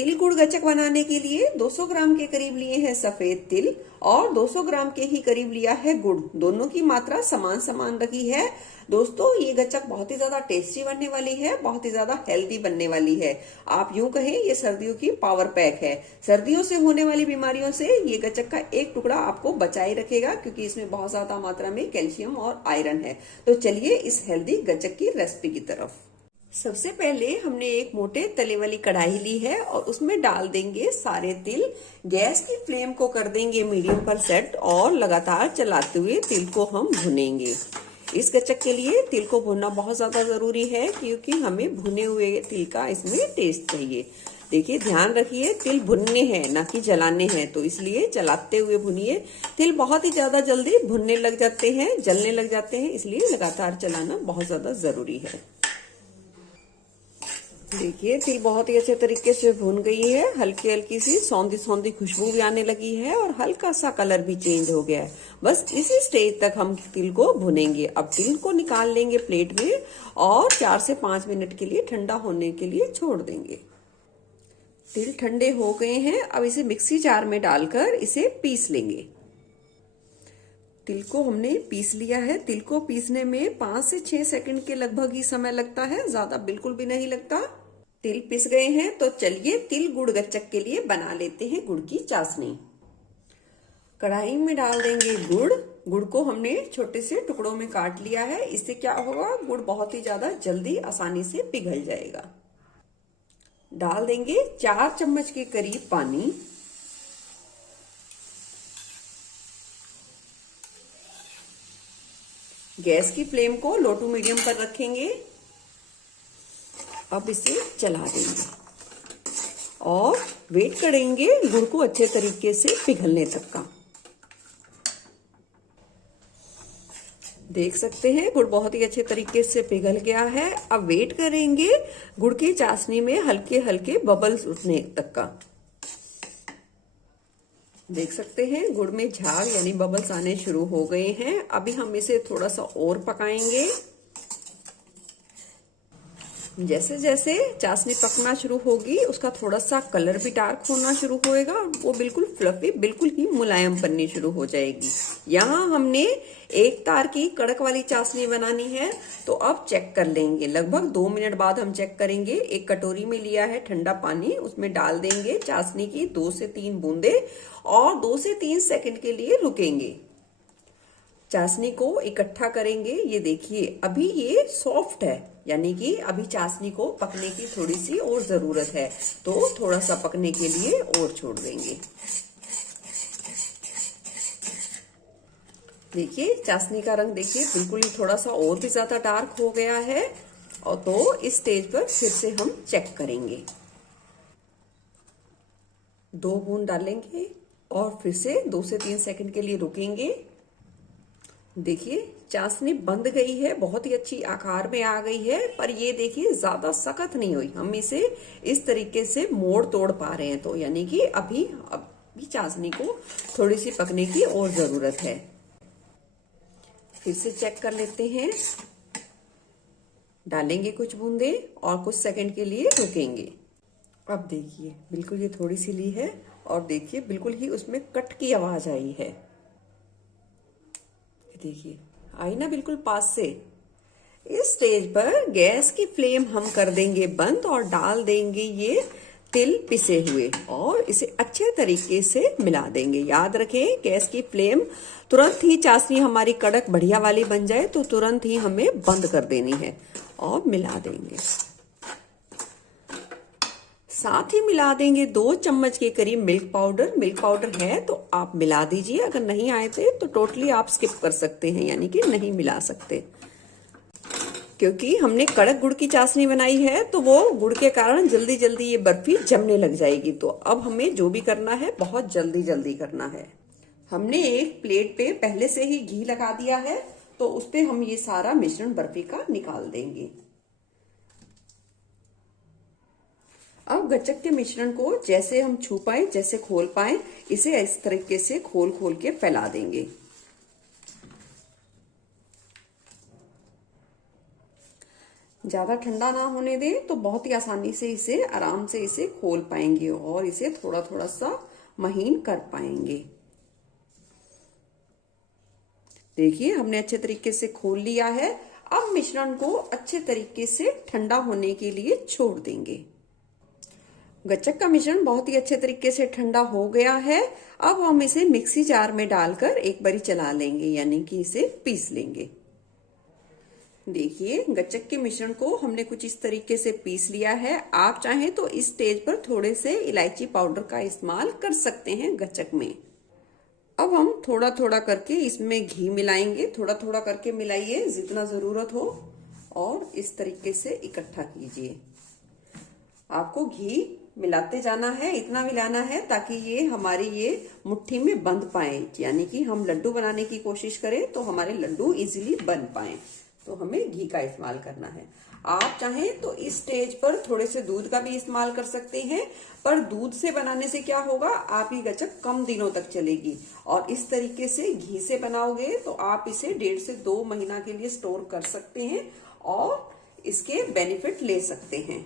तिल गुड़ गचक बनाने के लिए 200 ग्राम के करीब लिए हैं सफेद तिल और 200 ग्राम के ही करीब लिया है गुड़। दोनों की मात्रा समान समान रखी है। दोस्तों ये गचक बहुत ही ज्यादा टेस्टी बनने वाली है, बहुत ही ज्यादा हेल्दी बनने वाली है। आप यूं कहें ये सर्दियों की पावर पैक है। सर्दियों से होने वाली बीमारियों से ये गचक का एक टुकड़ा आपको बचाए रखेगा, क्योंकि इसमें बहुत ज्यादा मात्रा में कैल्शियम और आयरन है। तो चलिए इस हेल्दी गचक की रेसिपी की तरफ। सबसे पहले हमने एक मोटे तले वाली कढ़ाई ली है और उसमें डाल देंगे सारे तिल। गैस की फ्लेम को कर देंगे मीडियम पर सेट और लगातार चलाते हुए तिल को हम भुनेंगे। इस गचक के लिए तिल को भुनना बहुत ज्यादा जरूरी है, क्योंकि हमें भुने हुए तिल का इसमें टेस्ट चाहिए। देखिए ध्यान रखिए, तिल भुनने हैं ना कि जलाने हैं, तो इसलिए चलाते हुए भुनिए। तिल बहुत ही ज्यादा जल्दी भुनने लग जाते हैं, जलने लग जाते हैं, इसलिए लगातार चलाना बहुत ज्यादा जरूरी है। देखिए तिल बहुत ही अच्छे तरीके से भुन गई है। हल्की हल्की सी सौंधी सौंधी खुशबू भी आने लगी है और हल्का सा कलर भी चेंज हो गया है। बस इसी स्टेज तक हम तिल को भुनेंगे। अब तिल को निकाल लेंगे प्लेट में और 4 से 5 मिनट के लिए ठंडा होने के लिए छोड़ देंगे। तिल ठंडे हो गए हैं। अब इसे मिक्सी जार में डालकर इसे पीस लेंगे। तिल को हमने पीस लिया है। तिल को पीसने में 5 से 6 सेकंड के लगभग ही समय लगता है, ज्यादा बिल्कुल भी नहीं लगता। तिल पिस गए हैं, तो चलिए तिल गुड़ गच्चक के लिए बना लेते हैं गुड़ की चाशनी। कढ़ाई में डाल देंगे गुड़। गुड़ को हमने छोटे से टुकड़ों में काट लिया है। इससे क्या होगा, गुड़ बहुत ही ज्यादा जल्दी आसानी से पिघल जाएगा। डाल देंगे 4 चम्मच के करीब पानी। गैस की फ्लेम को लो टू मीडियम पर रखेंगे। अब इसे चला देंगे और वेट करेंगे गुड़ को अच्छे तरीके से पिघलने तक का। देख सकते हैं गुड़ बहुत ही अच्छे तरीके से पिघल गया है। अब वेट करेंगे गुड़ की चाशनी में हल्के हल्के बबल्स उठने तक का। देख सकते हैं गुड़ में झाग यानी बबल्स आने शुरू हो गए हैं। अभी हम इसे थोड़ा सा और पकाएंगे। जैसे जैसे चाशनी पकना शुरू होगी उसका थोड़ा सा कलर भी डार्क होना शुरू होएगा। वो बिल्कुल फ्लफी, बिल्कुल ही मुलायम बननी शुरू हो जाएगी। यहाँ हमने एक तार की कड़क वाली चाशनी बनानी है, तो अब चेक कर लेंगे। लगभग 2 मिनट बाद हम चेक करेंगे। एक कटोरी में लिया है ठंडा पानी, उसमें डाल देंगे चाशनी की 2 से 3 बूंदे और 2 से 3 सेकंड के लिए रुकेंगे। चाशनी को इकट्ठा करेंगे। ये देखिए अभी ये सॉफ्ट है, यानी कि अभी चाशनी को पकने की थोड़ी सी और जरूरत है, तो थोड़ा सा पकने के लिए और छोड़ देंगे। देखिए चाशनी का रंग देखिए बिल्कुल ही थोड़ा सा और भी ज्यादा डार्क हो गया है। और तो इस स्टेज पर फिर से हम चेक करेंगे। 2 बूंद डालेंगे और फिर से 2 से 3 सेकंड के लिए रुकेंगे। देखिए चाशनी बंध गई है, बहुत ही अच्छी आकार में आ गई है, पर ये देखिए ज्यादा सख्त नहीं हुई। हम इसे इस तरीके से मोड़ तोड़ पा रहे हैं, तो यानी कि अभी चाशनी को थोड़ी सी पकने की और जरूरत है। फिर से चेक कर लेते हैं। डालेंगे कुछ बूंदे और कुछ सेकंड के लिए रुकेंगे। अब देखिए बिल्कुल ये थोड़ी सी ली है और देखिए बिल्कुल ही उसमें कट की आवाज आई है। देखिए आई ना बिल्कुल पास से। इस स्टेज पर गैस की फ्लेम हम कर देंगे बंद और डाल देंगे ये तिल पिसे हुए और इसे अच्छे तरीके से मिला देंगे। याद रखें गैस की फ्लेम तुरंत ही चाशनी हमारी कड़क बढ़िया वाली बन जाए तो तुरंत ही हमें बंद कर देनी है और मिला देंगे। साथ ही मिला देंगे 2 चम्मच के करीब मिल्क पाउडर। मिल्क पाउडर है तो आप मिला दीजिए, अगर नहीं आए थे तो टोटली आप स्किप कर सकते हैं, यानी कि नहीं मिला सकते। क्योंकि हमने कड़क गुड़ की चाशनी बनाई है तो वो गुड़ के कारण जल्दी जल्दी ये बर्फी जमने लग जाएगी। तो अब हमें जो भी करना है बहुत जल्दी जल्दी करना है। हमने एक प्लेट पे पहले से ही घी लगा दिया है, तो उस पे हम ये सारा मिश्रण बर्फी का निकाल देंगे। अब गच्चक के मिश्रण को जैसे हम छू पाए, जैसे खोल पाए, इसे इस तरीके से खोल खोल के फैला देंगे। ज्यादा ठंडा ना होने दें तो बहुत ही आसानी से इसे आराम से इसे खोल पाएंगे और इसे थोड़ा थोड़ा सा महीन कर पाएंगे। देखिए हमने अच्छे तरीके से खोल लिया है। अब मिश्रण को अच्छे तरीके से ठंडा होने के लिए छोड़ देंगे। गच्चक का मिश्रण बहुत ही अच्छे तरीके से ठंडा हो गया है। अब हम इसे मिक्सी जार में डालकर एक बारी चला लेंगे, यानी कि इसे पीस लेंगे। देखिए गच्चक के मिश्रण को हमने कुछ इस तरीके से पीस लिया है। आप चाहें तो इस स्टेज पर थोड़े से इलायची पाउडर का इस्तेमाल कर सकते हैं गच्चक में। अब हम थोड़ा थोड़ा करके इसमें घी मिलाएंगे। थोड़ा थोड़ा करके मिलाइए जितना जरूरत हो और इस तरीके से इकट्ठा कीजिए। आपको घी मिलाते जाना है, इतना मिलाना है ताकि ये हमारी ये मुट्ठी में बंध पाए, यानी कि हम लड्डू बनाने की कोशिश करें तो हमारे लड्डू इजीली बन पाए। तो हमें घी का इस्तेमाल करना है। आप चाहें तो इस स्टेज पर थोड़े से दूध का भी इस्तेमाल कर सकते हैं, पर दूध से बनाने से क्या होगा, आपकी गच्चक कम दिनों तक चलेगी। और इस तरीके से घी से बनाओगे तो आप इसे 1.5 से 2 महीना के लिए स्टोर कर सकते हैं और इसके बेनिफिट ले सकते हैं।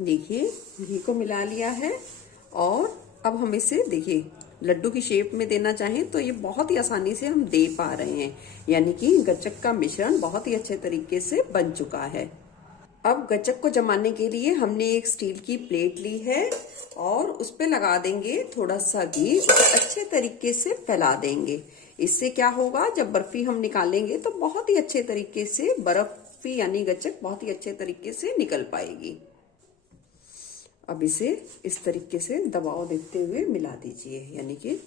देखिए घी को मिला लिया है और अब हम इसे देखिए लड्डू की शेप में देना चाहें तो ये बहुत ही आसानी से हम दे पा रहे हैं, यानी कि गच्चक का मिश्रण बहुत ही अच्छे तरीके से बन चुका है। अब गच्चक को जमाने के लिए हमने एक स्टील की प्लेट ली है और उस पे लगा देंगे थोड़ा सा घी, उसे अच्छे तरीके से फैला देंगे। इससे क्या होगा, जब बर्फी हम निकालेंगे तो बहुत ही अच्छे तरीके से बर्फी यानी गच्चक बहुत ही अच्छे तरीके से निकल पाएगी। अब इसे इस तरीके से दबाव देते हुए मिला दीजिए, यानी कि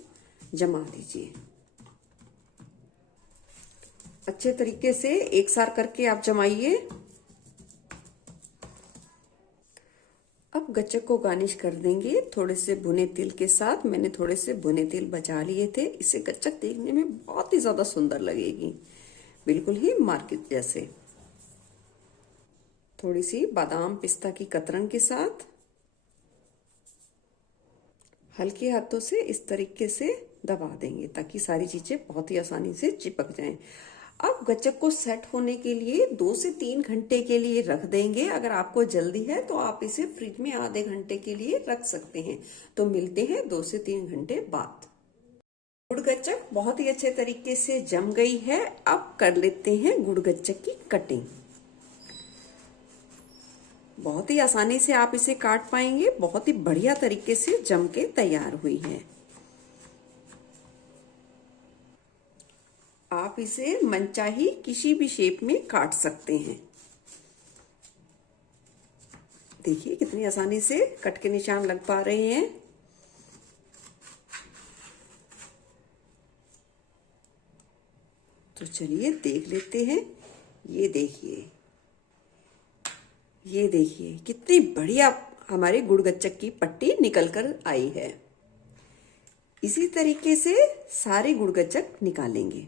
जमा दीजिए। अच्छे तरीके से एक साथ करके आप जमाइए। अब गच्चक को गार्निश कर देंगे थोड़े से भुने तिल के साथ। मैंने थोड़े से भुने तिल बचा लिए थे, इससे गच्चक देखने में बहुत ही ज्यादा सुंदर लगेगी, बिल्कुल ही मार्केट जैसे। थोड़ी सी बादाम पिस्ता की कतरन के साथ हल्के हाथों से इस तरीके से दबा देंगे ताकि सारी चीजें बहुत ही आसानी से चिपक जाएं। अब गच्चक को सेट होने के लिए 2 से 3 घंटे के लिए रख देंगे। अगर आपको जल्दी है तो आप इसे फ्रिज में आधे घंटे के लिए रख सकते हैं। तो मिलते हैं 2 से 3 घंटे बाद। गुड़ गच्चक बहुत ही अच्छे तरीके से जम गई है। अब कर लेते हैं गुड़ गच्चक की कटिंग। बहुत ही आसानी से आप इसे काट पाएंगे, बहुत ही बढ़िया तरीके से जम के तैयार हुई है। आप इसे मनचाही किसी भी शेप में काट सकते हैं। देखिए कितनी आसानी से कट के निशान लग पा रहे हैं। तो चलिए देख लेते हैं। ये देखिए कितनी बढ़िया हमारे गुड़ गच्चक की पट्टी निकल कर आई है। इसी तरीके से सारे गुड़ गच्चक निकालेंगे।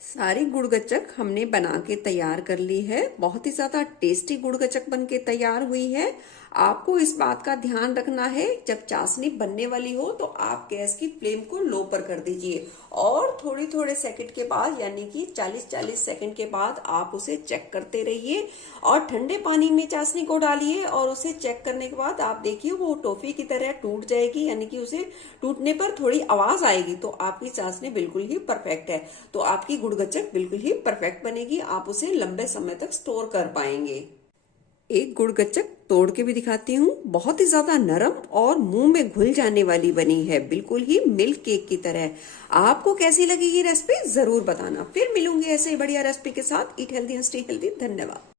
सारी गुड़ गच्चक हमने बना के तैयार कर ली है। बहुत ही ज्यादा टेस्टी गुड़ गच्चक बन के तैयार हुई है। आपको इस बात का ध्यान रखना है, जब चाशनी बनने वाली हो तो आप गैस की फ्लेम को लो पर कर दीजिए और थोड़े सेकंड के बाद, यानी कि 40-40 सेकंड के बाद आप उसे चेक करते रहिए और ठंडे पानी में चाशनी को डालिए और उसे चेक करने के बाद आप देखिए वो टॉफी की तरह टूट जाएगी, यानी कि उसे टूटने पर थोड़ी आवाज आएगी। तो आपकी चाशनी बिल्कुल ही परफेक्ट है। तो आपकी गुड़ गच्चक बिल्कुल ही परफेक्ट बनेगी। आप उसे लंबे समय तक स्टोर कर पाएंगे। एक गुड़ गच्चक तोड़ के भी दिखाती हूँ। बहुत ही ज्यादा नरम और मुंह में घुल जाने वाली बनी है, बिल्कुल ही मिल्क केक की तरह। आपको कैसी लगी ये रेसिपी जरूर बताना। फिर मिलूंगी ऐसे ही बढ़िया रेसिपी के साथ। Eat healthy and stay healthy. धन्यवाद।